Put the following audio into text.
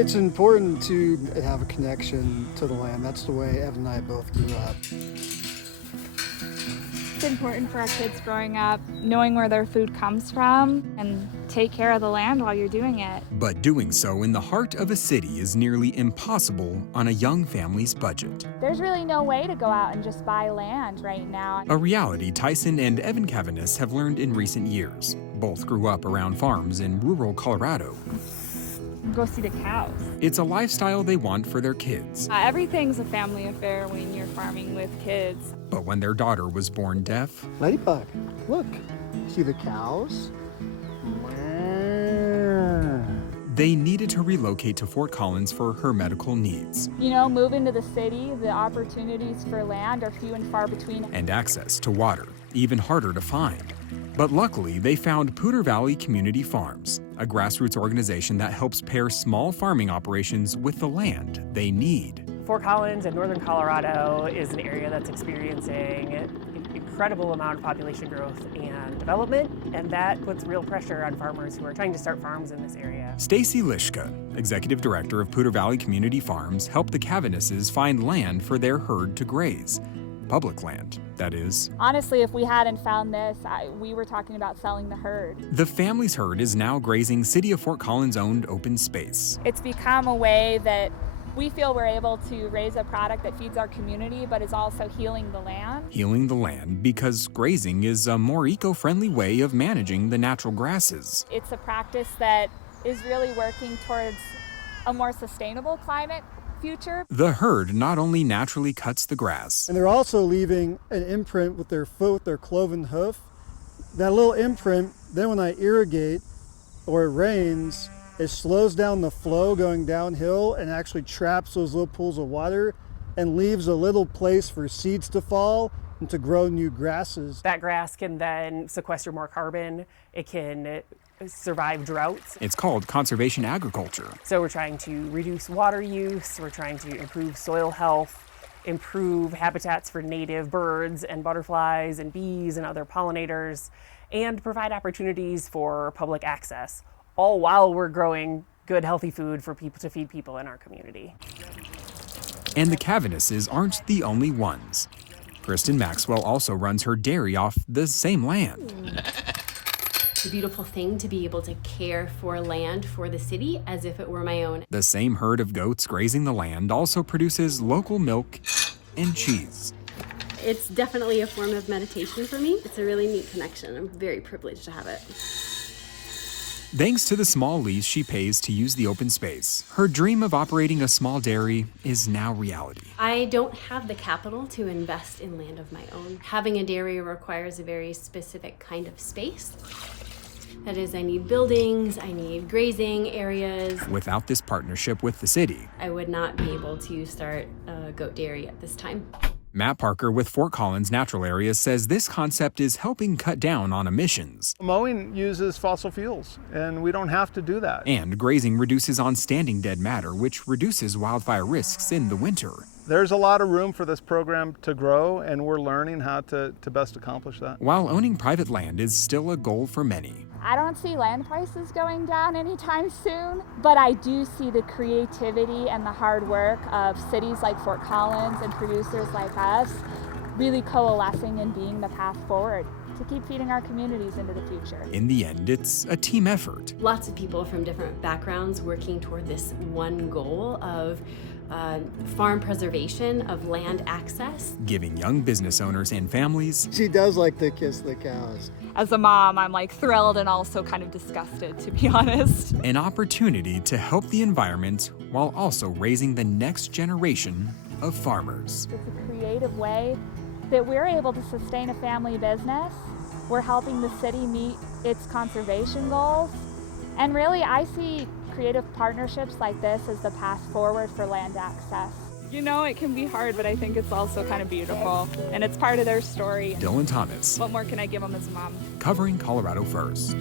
It's important to have a connection to the land. That's the way Evan and I both grew up. It's important for our kids growing up, knowing where their food comes from and take care of the land while you're doing it. But doing so in the heart of a city is nearly impossible on a young family's budget. There's really no way to go out and just buy land right now. A reality Tyson and Evan Cavanis have learned in recent years. Both grew up around farms in rural Colorado. Go see the cows. It's a lifestyle they want for their kids. Everything's a family affair when you're farming with kids. But when their daughter was born deaf, Ladybug, look, see the cows? they needed to relocate to Fort Collins for her medical needs. You know, moving to the city, the opportunities for land are few and far between. And access to water, even harder to find. But luckily, they found Poudre Valley Community Farms, a grassroots organization that helps pair small farming operations with the land they need. Fort Collins in northern Colorado is an area that's experiencing an incredible amount of population growth and development, and that puts real pressure on farmers who are trying to start farms in this area. Stacy Lishka, executive director of Poudre Valley Community Farms, helped the Cavanises find land for their herd to graze. Public land, that is. Honestly, if we hadn't found this, we were talking about selling the herd. The family's herd is now grazing City of Fort Collins-owned open space. It's become a way that we feel we're able to raise a product that feeds our community, but is also healing the land. Healing the land because grazing is a more eco-friendly way of managing the natural grasses. It's a practice that is really working towards a more sustainable climate future. The herd not only naturally cuts the grass, And they're also leaving an imprint with their foot, with their cloven hoof. That little imprint, then when I irrigate or it rains, it slows down the flow going downhill and actually traps those little pools of water and leaves a little place for seeds to fall and to grow new grasses. That grass can then sequester more carbon. It can survive droughts. it's called conservation agriculture. So we're trying to reduce water use, we're trying to improve soil health, improve habitats for native birds and butterflies and bees and other pollinators, and provide opportunities for public access, all while we're growing good, healthy food for people to feed people in our community. And the Cavanises aren't the only ones. Kristen Maxwell also runs her dairy off the same land. It's a beautiful thing to be able to care for land for the city as if it were my own. The same herd of goats grazing the land also produces local milk and cheese. It's definitely a form of meditation for me. It's a really neat connection. I'm very privileged to have it. Thanks to the small lease she pays to use the open space, her dream of operating a small dairy is now reality. I don't have the capital to invest in land of my own. Having a dairy requires a very specific kind of space. That is, I need buildings, I need grazing areas. Without this partnership with the city, I would not be able to start a goat dairy at this time. Matt Parker with Fort Collins Natural Areas says this concept is helping cut down on emissions. Mowing uses fossil fuels, and we don't have to do that. And grazing reduces on standing dead matter, which reduces wildfire risks in the winter. There's a lot of room for this program to grow, and we're learning how to best accomplish that. While owning private land is still a goal for many, I don't see land prices going down anytime soon, but I do see the creativity and the hard work of cities like Fort Collins and producers like us really coalescing and being the path forward to keep feeding our communities into the future. in the end, it's a team effort. Lots of people from different backgrounds working toward this one goal of farm preservation, of land access. Giving young business owners and families She does like to kiss the cows. As a mom, I'm like thrilled and also kind of disgusted, to be honest. an opportunity to help the environment while also raising the next generation of farmers. It's a creative way that we're able to sustain a family business. We're helping the city meet its conservation goals. And really, I see creative partnerships like this as the path forward for land access. You know, it can be hard, but I think it's also kind of beautiful. And it's part of their story. Dillon Thomas, What more can I give them as a mom? covering Colorado First.